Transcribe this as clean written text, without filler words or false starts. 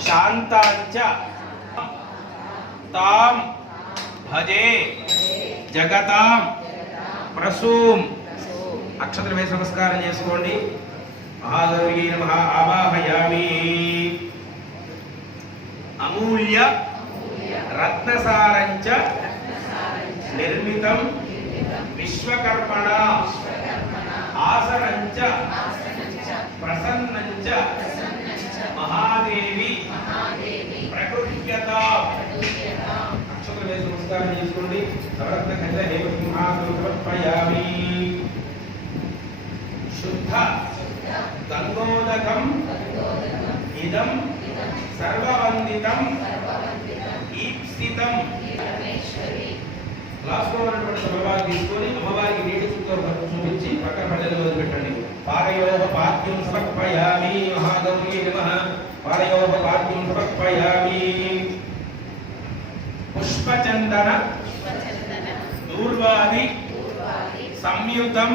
शांतांच ताम भजे जगतां प्रसूम अक्षत्र वेद नमस्कार చేసుకోండి महागौरी नमः आवाहयामि अमूल्य रत्नसारंच निर्मितं विश्वकर्मणा आसनंच प्रसन्नंच महादेवी प्रकृत्यता अक्षत्र वेद नमस्कार చేసుకోండి నవరత్న ఖండ హేమసింహాసనం సమర్పయామి शुद्ध गंगोदकम इदं सर्ववंदितं ఈప్సితం క్లాస్ లో ఉన్నటువంటి సమవాలు తీసుకొని అమ్మవారికి నీటి చుట్టూ చూపించి పక్కన పల్లెల్లో వదిలిపెట్టండి పారయోహ పాద్యం సమర్పయామి మహాగౌరీ నమః పారయోహ పాద్యం సమర్పయామి పుష్పచందన దూర్వాది సంయుతం